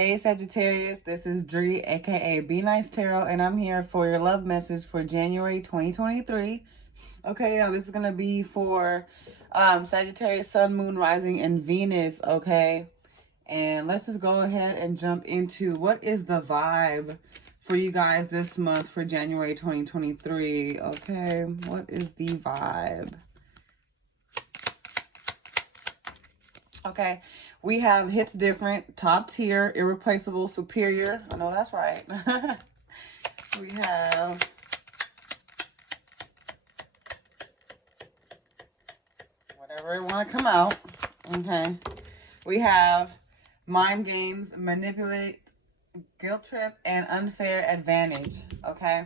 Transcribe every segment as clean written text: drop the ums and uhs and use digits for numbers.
Hey Sagittarius, this is Dree, aka Be Nice Tarot, and I'm here for your love message for January 2023. Okay, now this is going to be for Sagittarius, Sun, Moon, Rising, and Venus, okay? And let's just go ahead and jump into what is the vibe for you guys this month for January 2023, okay? What is the vibe? Okay, we have hits different, top tier, irreplaceable, superior. I know that's right. We have whatever it want to come out. Okay, we have mind games, manipulate, guilt trip, and unfair advantage. Okay,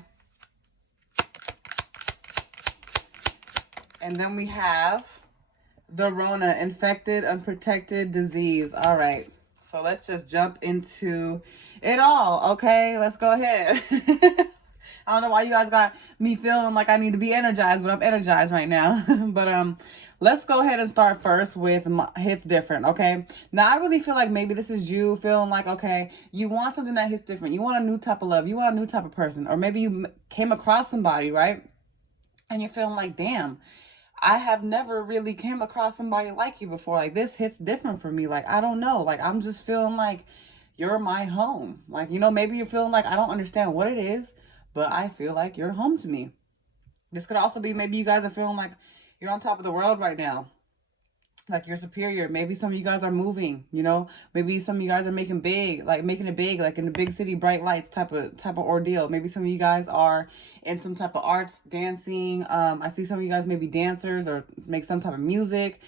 and then we have the Rona, infected, unprotected disease. All right. So let's just jump into it all. Okay, let's go ahead. I don't know why you guys got me feeling like I need to be energized, but I'm energized right now. But let's go ahead and start first with hits different. Okay, now I really feel like maybe this is you feeling like, okay, you want something that hits different. You want a new type of love. You want a new type of person, or maybe you came across somebody, right? And you're feeling like, damn, I have never really came across somebody like you before. Like, this hits different for me. Like, I don't know. Like, I'm just feeling like you're my home. Like, maybe you're feeling like I don't understand what it is, but I feel like you're home to me. This could also be maybe you guys are feeling like you're on top of the world right now. Like, you're superior. Maybe some of you guys are moving, maybe some of you guys are making it big, like in the big city, bright lights type of ordeal. Maybe some of you guys are in some type of arts, dancing. I see some of you guys maybe dancers or make some type of music,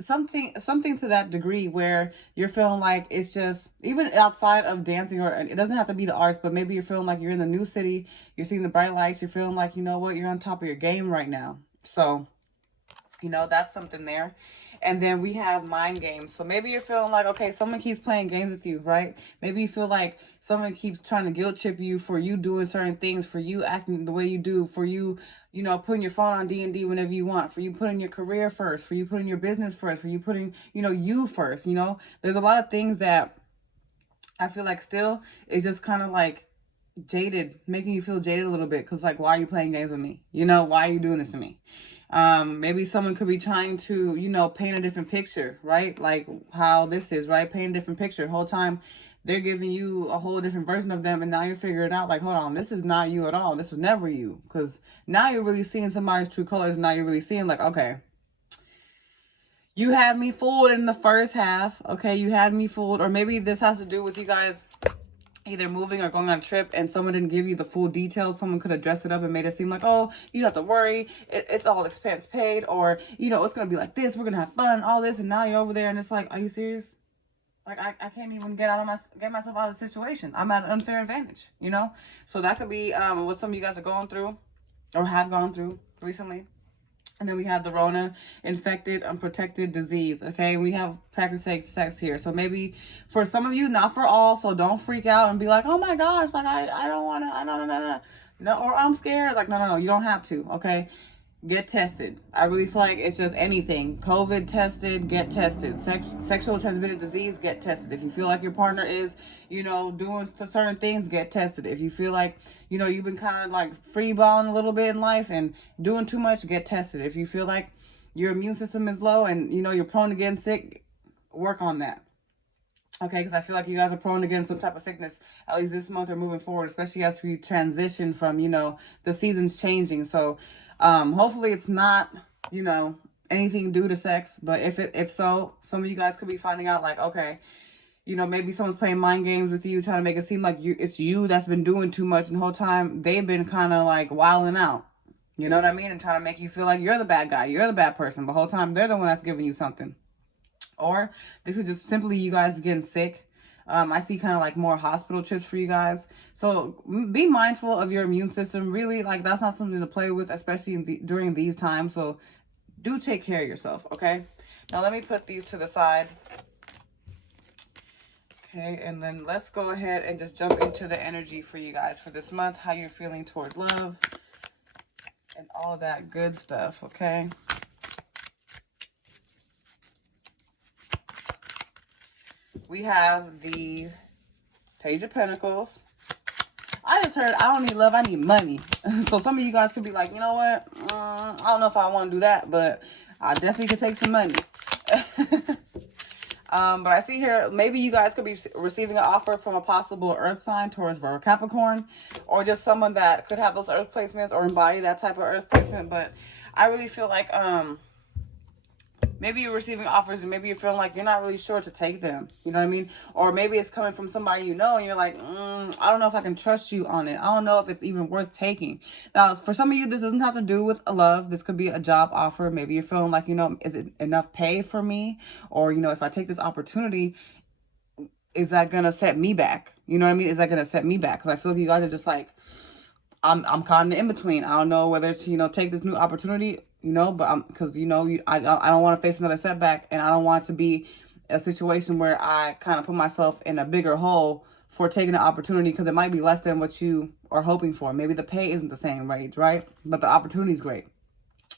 something to that degree where you're feeling like it's just, even outside of dancing, or it doesn't have to be the arts, but maybe you're feeling like you're in the new city, you're seeing the bright lights, you're feeling like, you're on top of your game right now. So that's something there. And then we have mind games. So maybe you're feeling like, okay, someone keeps playing games with you, right? Maybe you feel like someone keeps trying to guilt trip you for you doing certain things, for you acting the way you do, for you, putting your phone on D&D whenever you want, for you putting your career first, for you putting your business first, for you putting, you first, There's a lot of things that I feel like still is just kind of like jaded, making you feel jaded a little bit. Because, like, why are you playing games with me? Why are you doing this to me? Maybe someone could be trying to, paint a different picture, right? Like how this is, right? Paint a different picture. The whole time they're giving you a whole different version of them, and now you're figuring out, like, hold on, this is not you at all. This was never you. Because now you're really seeing somebody's true colors. Now you're really seeing, like, okay, you had me fooled in the first half. Okay, you had me fooled. Or maybe this has to do with you guys either moving or going on a trip, and someone didn't give you the full details. Someone could have dressed it up and made it seem like, oh, you don't have to worry, it's all expense paid, or it's gonna be like this, we're gonna have fun, all this, and now you're over there and it's like, are you serious? Like, I can't even get myself out of the situation. I'm at an unfair advantage, So that could be what some of you guys are going through or have gone through recently. And then we have the Rona, infected, unprotected disease. Okay, we have practice safe sex here. So maybe for some of you, not for all. So don't freak out and be like, oh my gosh, like I don't want to, I don't know, no, or I'm scared. Like, no, you don't have to. Okay, get tested. I really feel like it's just anything. COVID tested, get tested. Sexual transmitted disease, get tested. If you feel like your partner is, doing certain things, get tested. If you feel like, you've been kind of like free balling a little bit in life and doing too much, get tested. If you feel like your immune system is low and, you're prone to getting sick, work on that. Okay, because I feel like you guys are prone to getting some type of sickness, at least this month or moving forward, especially as we transition from, the seasons changing. So hopefully it's not, anything due to sex. But if so, some of you guys could be finding out, like, okay, maybe someone's playing mind games with you, trying to make it seem like it's you that's been doing too much, and the whole time they've been kind of like wilding out. You know what I mean? And trying to make you feel like you're the bad guy, you're the bad person. The whole time they're the one that's giving you something. Or this is just simply you guys getting sick. I see kind of like more hospital trips for you guys. So be mindful of your immune system. Really, like, that's not something to play with, especially during these times. So do take care of yourself, okay? Now let me put these to the side. Okay, and then let's go ahead and just jump into the energy for you guys for this month, how you're feeling toward love and all that good stuff, okay? We have the Page of Pentacles. I just heard, I don't need love, I need money. So some of you guys could be like, you know what? I don't know if I want to do that, but I definitely could take some money. But I see here, maybe you guys could be receiving an offer from a possible earth sign, Taurus, Virgo, Capricorn, or just someone that could have those earth placements or embody that type of earth placement. But I really feel like, maybe you're receiving offers and maybe you're feeling like you're not really sure to take them. You know what I mean? Or maybe it's coming from somebody you know and you're like, I don't know if I can trust you on it. I don't know if it's even worth taking. Now, for some of you, this doesn't have to do with a love. This could be a job offer. Maybe you're feeling like, you know, is it enough pay for me? Or, you know, if I take this opportunity, is that going to set me back? You know what I mean? Is that going to set me back? Because I feel like you guys are just like, I'm caught in between. I don't know whether to, you know, take this new opportunity, you know, but because, you know, I don't want to face another setback, and I don't want it to be a situation where I kind of put myself in a bigger hole for taking an opportunity, because it might be less than what you are hoping for. Maybe the pay isn't the same range, right? But the opportunity is great.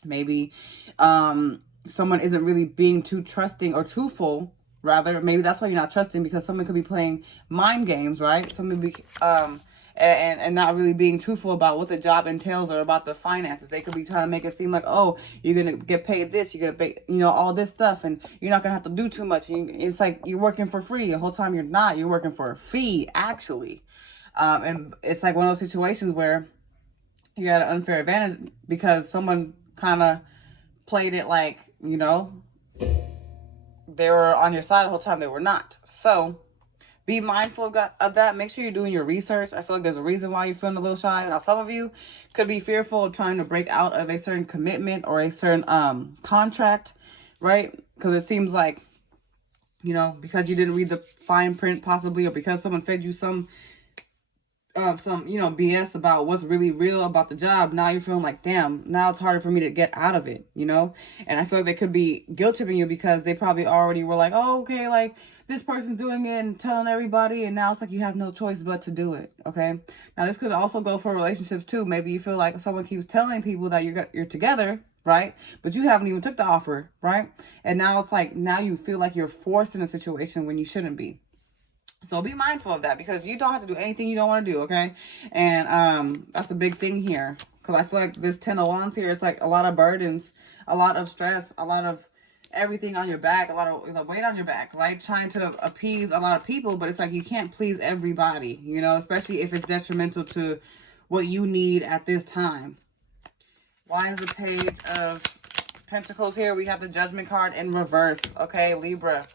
Maybe someone isn't really being too trusting or truthful. Rather, maybe that's why you're not trusting, because someone could be playing mind games, right? Someone be and not really being truthful about what the job entails or about the finances. They could be trying to make it seem like, oh, you're going to get paid this, you're going to pay, you know, all this stuff, and you're not going to have to do too much. It's like you're working for free. The whole time you're not. You're working for a fee, actually. And it's like one of those situations where you got an unfair advantage because someone kind of played it like, you know, they were on your side the whole time. They were not. So be mindful of that. Make sure you're doing your research. I feel like there's a reason why you're feeling a little shy. Now, some of you could be fearful of trying to break out of a certain commitment or a certain contract, right? Because it seems like, you know, because you didn't read the fine print possibly, or because someone fed you some you know, BS about what's really real about the job, now you're feeling like, damn, now it's harder for me to get out of it, you know? And I feel like they could be guilt tripping you because they probably already were like, oh, okay, like this person's doing it and telling everybody, and now it's like you have no choice but to do it, okay? Now this could also go for relationships too. Maybe you feel like someone keeps telling people that you're together, right? But you haven't even took the offer, right? And now it's like, now you feel like you're forced in a situation when you shouldn't be. So be mindful of that, because you don't have to do anything you don't want to do, okay? And that's a big thing here, because I feel like this 10 of Wands here, it's like a lot of burdens, a lot of stress, a lot of everything on your back, a lot of, you know, weight on your back, right? Trying to appease a lot of people, but it's like you can't please everybody, you know, especially if it's detrimental to what you need at this time. Why is the Page of Pentacles here? We have the Judgment card in reverse, okay, Libra.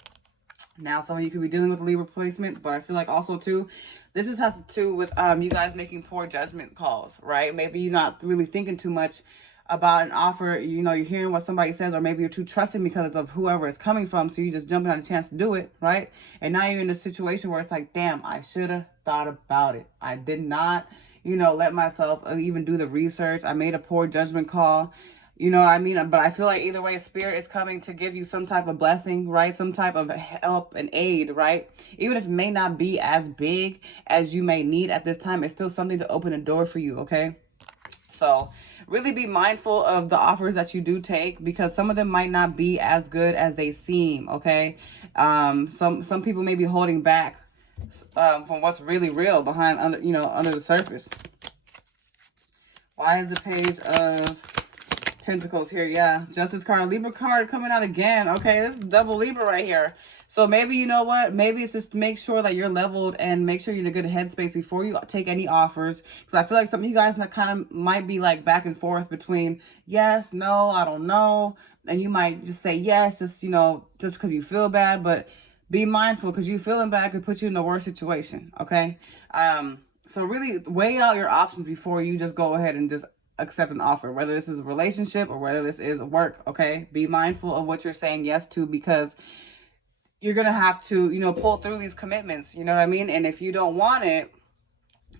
Now, some of you could be dealing with Libra placement, but I feel like also, too, this just has to do with you guys making poor judgment calls, right? Maybe you're not really thinking too much about an offer. You know, you're hearing what somebody says, or maybe you're too trusting because of whoever it's coming from, so you're just jumping on a chance to do it, right? And now you're in a situation where it's like, damn, I should have thought about it. I did not, you know, let myself even do the research. I made a poor judgment call. You know what I mean? But I feel like either way, Spirit is coming to give you some type of blessing, right? Some type of help and aid, right? Even if it may not be as big as you may need at this time, it's still something to open a door for you, okay? So really be mindful of the offers that you do take, because some of them might not be as good as they seem, okay? Some people may be holding back from what's really real behind, under the surface. Why is the Page of Pentacles here? Yeah, Justice card, Libra card coming out again. Okay, this is double Libra right here. So maybe, you know what, maybe it's just make sure that you're leveled and make sure you're in a good headspace before you take any offers, because I feel like some of you guys might be like back and forth between yes, no, I don't know, and you might just say yes, just, you know, just because you feel bad. But be mindful, because you feeling bad could put you in a worse situation, okay? So really weigh out your options before you just go ahead and just accept an offer, whether this is a relationship or whether this is work, okay? Be mindful of what you're saying yes to, because you're going to have to, you know, pull through these commitments, you know what I mean? And if you don't want it,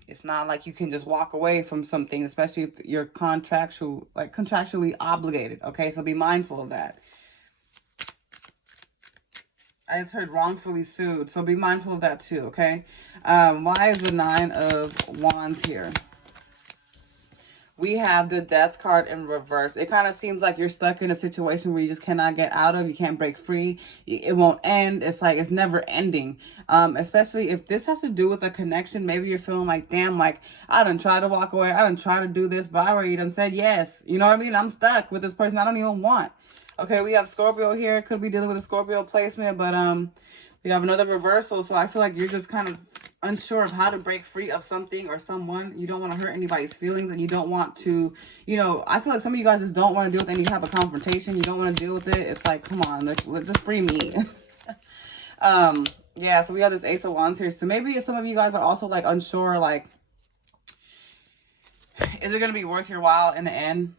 it's not like you can just walk away from something, especially if you're contractually obligated, okay? So be mindful of that. I just heard wrongfully sued, so be mindful of that too, okay? Why is the 9 of Wands here? we have the Death card in reverse. It kind of seems like you're stuck in a situation where you just cannot get out of. You can't break free. It won't end. It's like it's never ending. Especially if this has to do with a connection. Maybe you're feeling like, damn, like I done tried to walk away. I done tried to do this, but I already done said yes. You know what I mean? I'm stuck with this person I don't even want. Okay, we have Scorpio here. Could be dealing with a Scorpio placement, but we have another reversal. So I feel like you're just kind of unsure of how to break free of something or someone. You don't want to hurt anybody's feelings, and you don't want to, you know, I feel like some of you guys just don't want to deal with any type of confrontation. You don't want to deal with it. It's like, come on, let's just free me. Yeah, so we have this Ace of Wands here. So maybe some of you guys are also like unsure, like, is it going to be worth your while in the end?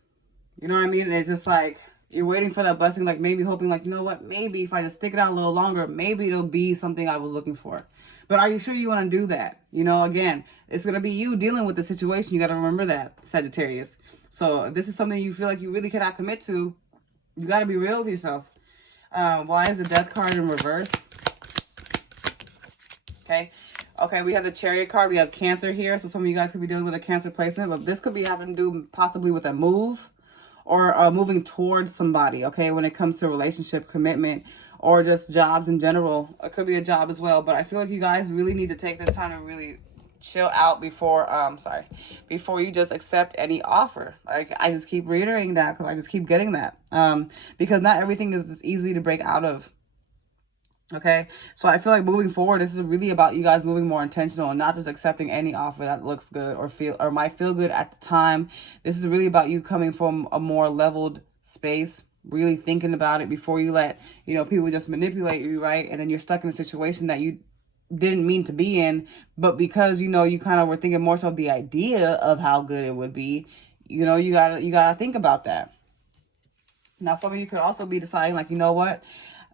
You know what I mean? It's just like, you're waiting for that blessing, like maybe hoping like, you know what, maybe if I just stick it out a little longer, maybe it'll be something I was looking for. But are you sure you want to do that? You know, again, it's going to be you dealing with the situation. You got to remember that, Sagittarius. So if this is something you feel like you really cannot commit to, you got to be real with yourself. Why is the Death card in reverse? Okay. Okay, we have the Chariot card. We have Cancer here. So some of you guys could be dealing with a Cancer placement. But this could be having to do possibly with a move or moving towards somebody, okay, when it comes to relationship, commitment, or just jobs in general. It could be a job as well, but I feel like you guys really need to take this time to really chill out before, before you just accept any offer. Like, I just keep reiterating that because I just keep getting that, because not everything is just easy to break out of. Okay, so I feel like moving forward, this is really about you guys moving more intentional and not just accepting any offer that looks good or might feel good at the time. This is really about you coming from a more leveled space, really thinking about it before you let, you know, people just manipulate you, right? And then you're stuck in a situation that you didn't mean to be in, but because, you know, you kind of were thinking more so of the idea of how good it would be, you know, you gotta think about that. Now, some of you could also be deciding like, you know what?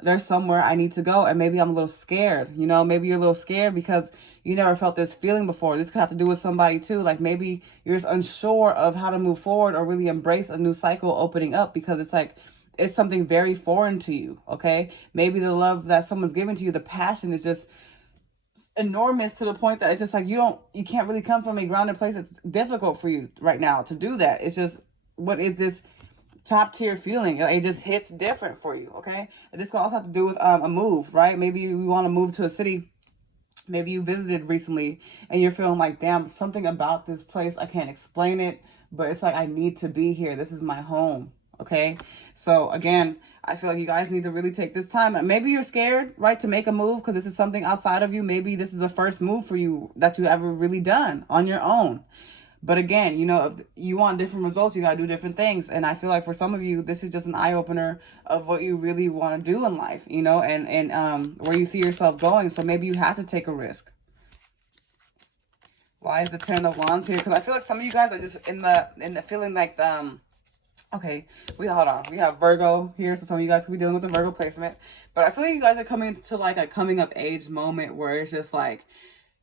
There's somewhere I need to go, and maybe I'm a little scared. You know, maybe you're a little scared because you never felt this feeling before. This could have to do with somebody too. Like maybe you're just unsure of how to move forward or really embrace a new cycle opening up because it's like it's something very foreign to you. Okay, maybe the love that someone's giving to you, the passion is just enormous to the point that it's just like you can't really come from a grounded place. It's difficult for you right now to do that. It's just, what is this top tier feeling? It just hits different for you. Okay, and this could also have to do with a move, right? Maybe you want to move to a city, maybe you visited recently and you're feeling like, damn, something about this place, I can't explain it, but it's like I need to be here. This is my home. Okay, so again, I feel like you guys need to really take this time. Maybe you're scared, right, to make a move because this is something outside of you. Maybe this is the first move for you that you ever really done on your own. But again, you know, if you want different results, you got to do different things. And I feel like for some of you, this is just an eye-opener of what you really want to do in life, you know, and where you see yourself going. So maybe you have to take a risk. Why is the Ten of Wands here? Because I feel like some of you guys are just in the feeling like, okay, hold on. We have Virgo here. So some of you guys could be dealing with the Virgo placement. But I feel like you guys are coming to like a coming of age moment where it's just like,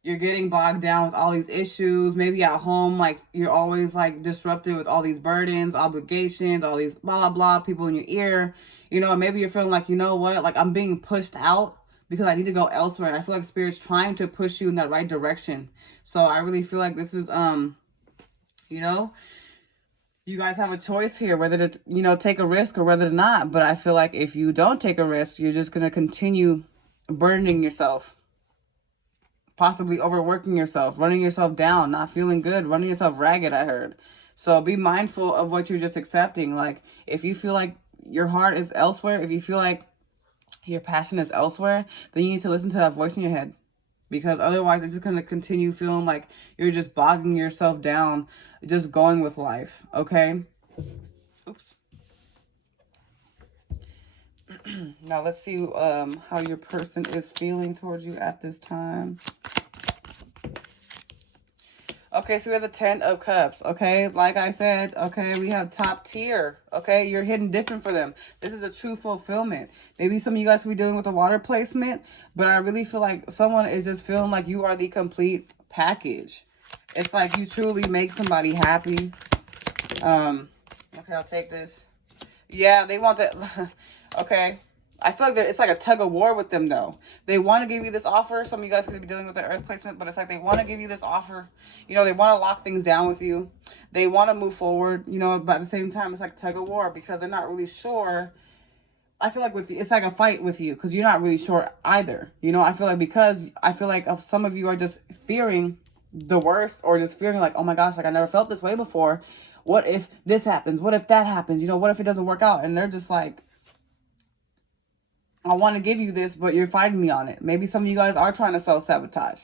you're getting bogged down with all these issues. Maybe at home, like you're always like disrupted with all these burdens, obligations, all these blah, blah, blah, people in your ear. You know, maybe you're feeling like, you know what, like I'm being pushed out because I need to go elsewhere. And I feel like Spirit's trying to push you in that right direction. So I really feel like this is, you know, you guys have a choice here whether to, you know, take a risk or whether to not. But I feel like if you don't take a risk, you're just going to continue burdening yourself. Possibly overworking yourself, running yourself down, not feeling good, running yourself ragged, I heard. So be mindful of what you're just accepting. Like, if you feel like your heart is elsewhere, if you feel like your passion is elsewhere, then you need to listen to that voice in your head. Because otherwise, it's just going to continue feeling like you're just bogging yourself down, just going with life, okay? Oops. Now, let's see how your person is feeling towards you at this time. Okay, so we have the Ten of Cups, okay? Like I said, okay, we have top tier, okay? You're hitting different for them. This is a true fulfillment. Maybe some of you guys will be dealing with a water placement, but I really feel like someone is just feeling like you are the complete package. It's like you truly make somebody happy. Okay, I'll take this. Yeah, they want that. Okay. I feel like it's like a tug of war with them, though. They want to give you this offer. Some of you guys could be dealing with the earth placement, but it's like they want to give you this offer. You know, they want to lock things down with you. They want to move forward, you know, but at the same time, it's like tug of war because they're not really sure. I feel like it's like a fight with you because you're not really sure either. You know, I feel like some of you are just fearing the worst, or just fearing like, oh my gosh, like I never felt this way before. What if this happens? What if that happens? You know, what if it doesn't work out? And they're just like, I want to give you this, but you're fighting me on it. Maybe some of you guys are trying to self-sabotage.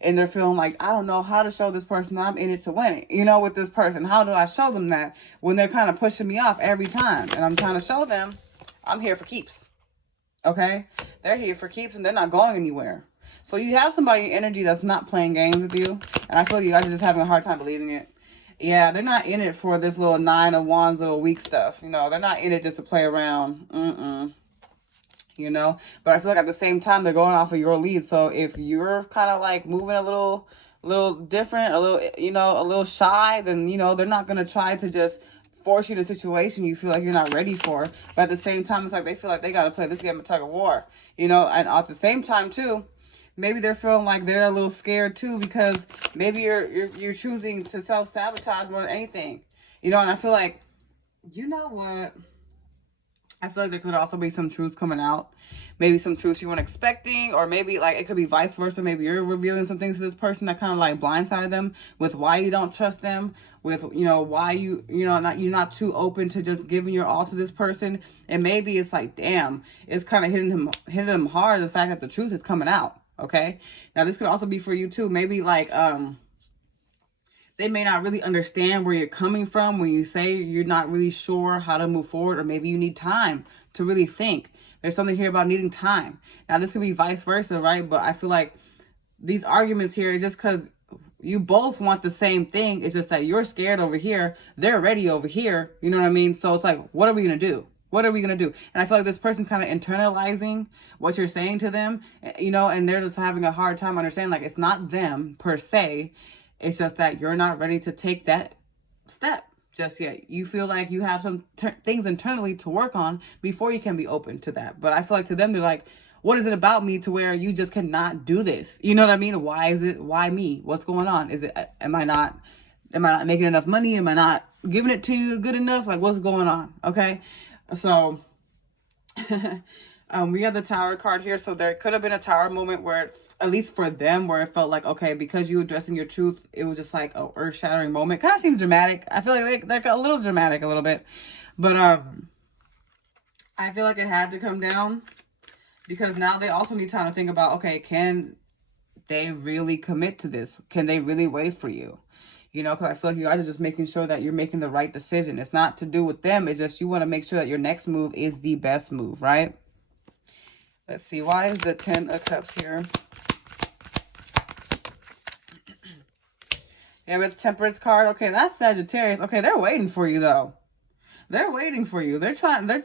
And they're feeling like, I don't know how to show this person that I'm in it to win it. You know, with this person, how do I show them that when they're kind of pushing me off every time? And I'm trying to show them I'm here for keeps. Okay? They're here for keeps and they're not going anywhere. So you have somebody in energy that's not playing games with you. And I feel like you guys are just having a hard time believing it. Yeah, they're not in it for this little 9 of Wands, little weak stuff. You know, they're not in it just to play around. You know, but I feel like at the same time they're going off of your lead. So if you're kind of like moving a little different, a little, you know, a little shy, then, you know, they're not going to try to just force you to a situation you feel like you're not ready for. But at the same time, it's like they feel like they got to play this game of tug of war, you know. And at the same time too, maybe they're feeling like they're a little scared too, because maybe you're choosing to self-sabotage more than anything, you know. And I feel like, you know what, I feel like there could also be some truth coming out. Maybe some truth you weren't expecting, or maybe like it could be vice versa. Maybe you're revealing some things to this person that kind of like blindsided them with why you don't trust them, with, you know, why you're not too open to just giving your all to this person. And maybe it's like, damn, it's kind of hitting them hard, the fact that the truth is coming out. Okay. Now this could also be for you too. Maybe like, they may not really understand where you're coming from when you say you're not really sure how to move forward, or maybe you need time to really think. There's something here about needing time. Now, this could be vice versa, right? But I feel like these arguments here is just because you both want the same thing. It's just that you're scared over here. They're ready over here. You know what I mean? So it's like, what are we going to do? What are we going to do? And I feel like this person's kind of internalizing what you're saying to them, you know, and they're just having a hard time understanding, like, it's not them per se. It's just that you're not ready to take that step just yet. You feel like you have some things internally to work on before you can be open to that. But I feel like to them, they're like, what is it about me to where you just cannot do this? You know what I mean? Why is it? Why me? What's going on? Is it, am I not making enough money? Am I not giving it to you good enough? Like, what's going on? Okay. So, we have the Tower card here. So there could have been a Tower moment where, at least for them, where it felt like, okay, because you addressing your truth, it was just like a earth-shattering moment. Kind of seemed dramatic. I feel like they're a little dramatic, a little bit. But I feel like it had to come down, because now they also need time to think about, okay, can they really commit to this? Can they really wait for you? You know, because I feel like you guys are just making sure that you're making the right decision. It's not to do with them. It's just you want to make sure that your next move is the best move, right? Let's see. Why is the 10 of Cups here? Yeah, with Temperance card. Okay, that's Sagittarius. Okay, they're waiting for you, though. They're waiting for you. They're trying. They're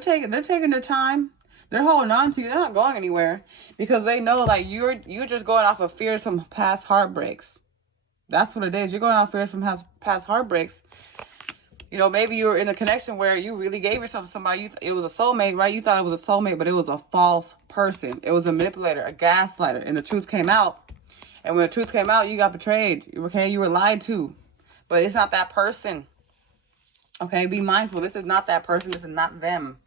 taking their time. They're holding on to you. They're not going anywhere, because they know, like, you're just going off of fears from past heartbreaks. That's what it is. You're going off fears from past heartbreaks. You know, maybe you were in a connection where you really gave yourself to somebody. It was a soulmate, right? You thought it was a soulmate, but it was a false person. It was a manipulator, a gaslighter, and the truth came out. And when the truth came out, you got betrayed. Okay, you were lied to, but it's not that person. Okay, be mindful. This is not that person. This is not them.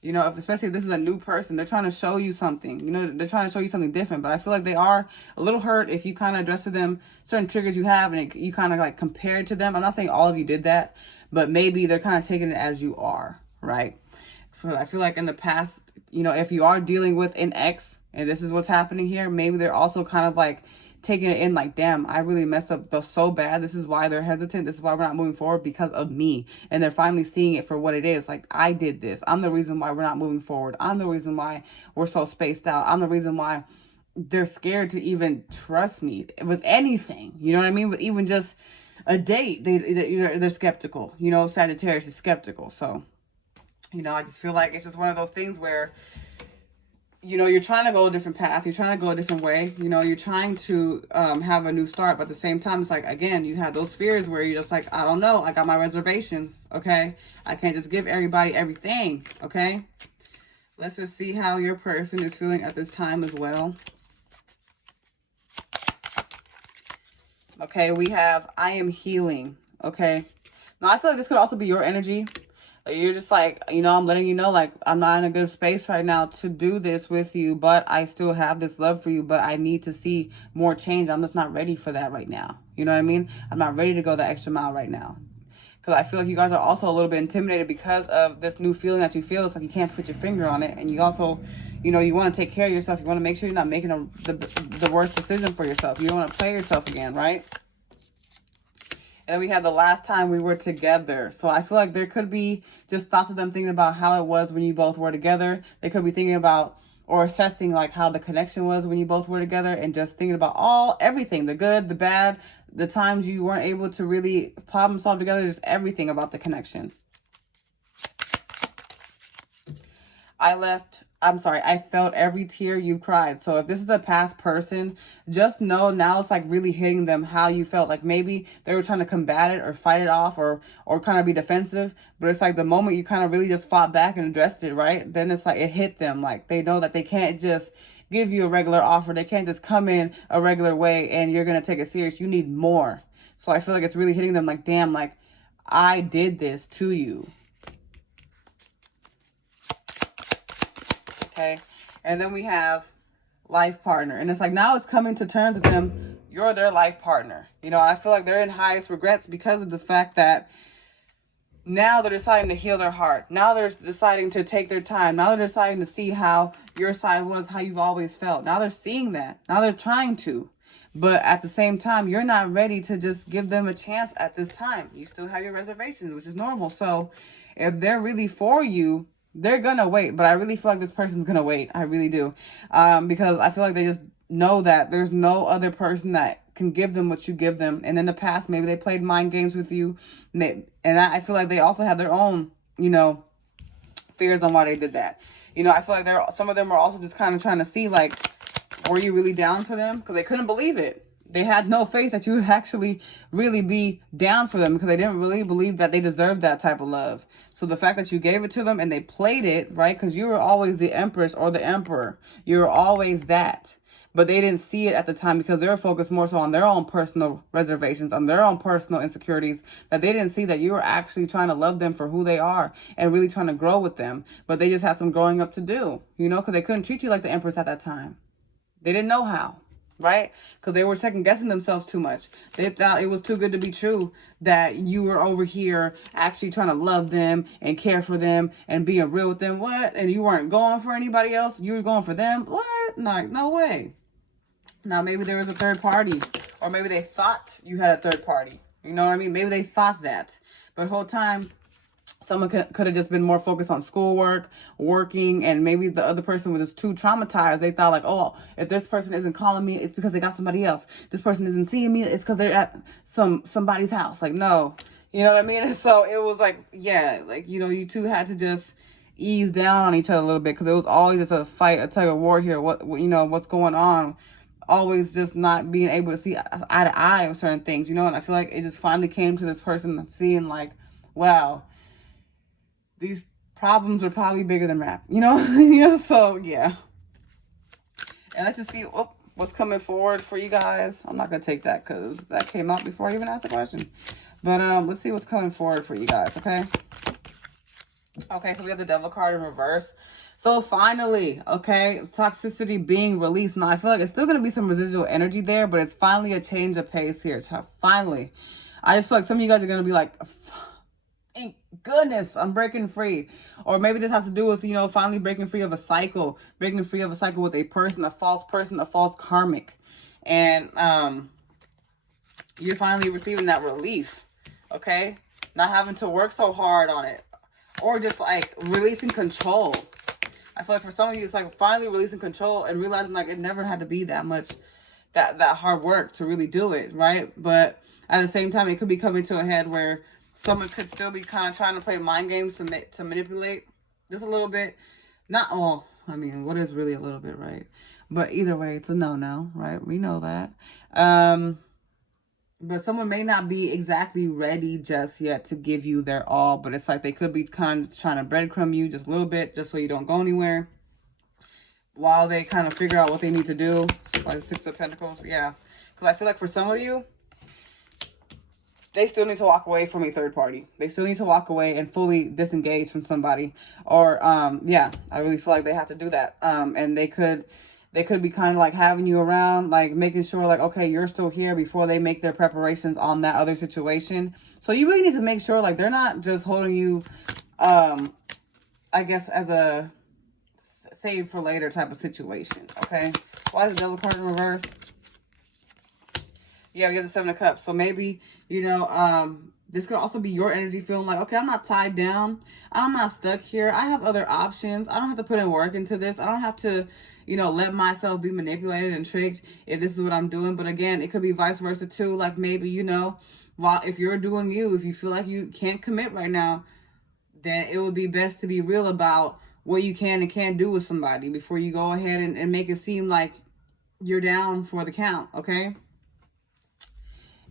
You know, especially if this is a new person, they're trying to show you something. You know, they're trying to show you something different. But I feel like they are a little hurt if you kind of address to them certain triggers you have, and you kind of like compare it to them. I'm not saying all of you did that, but maybe they're kind of taking it as you are, right? So I feel like in the past, you know, if you are dealing with an ex and this is what's happening here, maybe they're also kind of like taking it in like, damn, I really messed up so bad. This is why they're hesitant. This is why we're not moving forward, because of me. And they're finally seeing it for what it is. Like, I did this. I'm the reason why we're not moving forward. I'm the reason why we're so spaced out. I'm the reason why they're scared to even trust me with anything. You know what I mean? With even just a date, they're skeptical. You know, Sagittarius is skeptical. So, you know, I just feel like it's just one of those things where, you know, you're trying to go a different path. You're trying to go a different way. You know, you're trying to have a new start. But at the same time, it's like, again, you have those fears where you're just like, I don't know. I got my reservations, okay? I can't just give everybody everything, okay? Let's just see how your person is feeling at this time as well. Okay, we have I am healing. Okay. Now, I feel like this could also be your energy. You're just like, you know, I'm letting you know, like, I'm not in a good space right now to do this with you, but I still have this love for you, but I need to see more change. I'm just not ready for that right now. You know what I mean? I'm not ready to go the extra mile right now. Because I feel like you guys are also a little bit intimidated because of this new feeling that you feel. It's like you can't put your finger on it. And you also, you know, you want to take care of yourself. You want to make sure you're not making the worst decision for yourself. You don't want to play yourself again, right? And we had the last time we were together. So I feel like there could be just thoughts of them thinking about how it was when you both were together. They could be thinking about or assessing like how the connection was when you both were together, and just thinking about everything, the good, the bad, the times you weren't able to really problem solve together, just everything about the connection. I felt every tear you cried. So if this is a past person, just know now it's like really hitting them how you felt. Like maybe they were trying to combat it or fight it off or kind of be defensive. But it's like the moment you kind of really just fought back and addressed it, right? Then it's like it hit them. Like they know that they can't just give you a regular offer. They can't just come in a regular way and you're going to take it serious. You need more. So I feel like it's really hitting them like, damn, like I did this to you. Okay. And then we have life partner. And it's like now it's coming to terms with them. You're their life partner. You know, I feel like they're in highest regrets because of the fact that now they're deciding to heal their heart. Now they're deciding to take their time. Now they're deciding to see how your side was, how you've always felt. Now they're seeing that. Now they're trying to. But at the same time, you're not ready to just give them a chance at this time. You still have your reservations, which is normal. So if they're really for you, they're going to wait. But I really feel like this person's going to wait. I really do. Because I feel like they just know that there's no other person that can give them what you give them. And in the past, maybe they played mind games with you. I feel like they also have their own, you know, fears on why they did that. You know, I feel like some of them are also just kind of trying to see, like, were you really down for them? Because they couldn't believe it. They had no faith that you would actually really be down for them, because they didn't really believe that they deserved that type of love. So the fact that you gave it to them and they played it, right? Because you were always the empress or the emperor. You were always that. But they didn't see it at the time because they were focused more so on their own personal reservations, on their own personal insecurities, that they didn't see that you were actually trying to love them for who they are and really trying to grow with them. But they just had some growing up to do, you know, because they couldn't treat you like the empress at that time. They didn't know how, right? Because they were second guessing themselves too much. They thought it was too good to be true that you were over here actually trying to love them and care for them and being real with them. What? And you weren't going for anybody else? You were going for them? What? No way. Now, maybe there was a third party, or maybe they thought you had a third party. You know what I mean? Maybe they thought that. But the whole time, someone could have just been more focused on schoolwork, working, and maybe the other person was just too traumatized. They thought like, oh, if this person isn't calling me, it's because they got somebody else. This person isn't seeing me, it's because they're at somebody's house. Like, no. You know what I mean? So it was like, yeah, like, you know, you two had to just ease down on each other a little bit, because it was always just a fight, a tug of war here. What's going on? Always just not being able to see eye to eye with certain things, you know. And I feel like it just finally came to this person seeing like, wow, these problems are probably bigger than rap, you know. So yeah. And let's just see what's coming forward for you guys. I'm not gonna take that because that came out before I even asked the question. But let's see what's coming forward for you guys. Okay, so we have the Devil card in reverse. So finally, okay, toxicity being released. Now, I feel like it's still going to be some residual energy there, but it's finally a change of pace here. Finally. I just feel like some of you guys are going to be like, thank goodness, I'm breaking free. Or maybe this has to do with, you know, finally breaking free of a cycle. Breaking free of a cycle with a false karmic. And you're finally receiving that relief, okay? Not having to work so hard on it. Or just like releasing control. I feel like for some of you, it's like finally releasing control and realizing like it never had to be that much, that hard work to really do it, right? But at the same time, it could be coming to a head where someone could still be kind of trying to play mind games to manipulate just a little bit. Not all. I mean, what is really a little bit, right? But either way, it's a no-no, right? We know that. But someone may not be exactly ready just yet to give you their all, but it's like they could be kind of trying to breadcrumb you just a little bit, just so you don't go anywhere, while they kind of figure out what they need to do. Like the Six of Pentacles, yeah. Because I feel like for some of you, they still need to walk away from a third party. They still need to walk away and fully disengage from somebody. Or, yeah, I really feel like they have to do that. And they could be kind of like having you around, like making sure like, okay, you're still here before they make their preparations on that other situation. So you really need to make sure like they're not just holding you, I guess, as a save for later type of situation. Okay. Why is the Devil card in reverse? Yeah, we have the Seven of Cups. So maybe, you know, this could also be your energy feeling like, okay, I'm not tied down. I'm not stuck here. I have other options. I don't have to put in work into this. I don't have to, you know, let myself be manipulated and tricked if this is what I'm doing. But again, it could be vice versa too. Like maybe, you know, while if you're doing you, if you feel like you can't commit right now, then it would be best to be real about what you can and can't do with somebody before you go ahead and make it seem like you're down for the count, okay?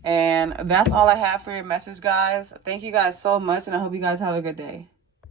And that's all I have for your message, guys. Thank you guys so much, and I hope you guys have a good day.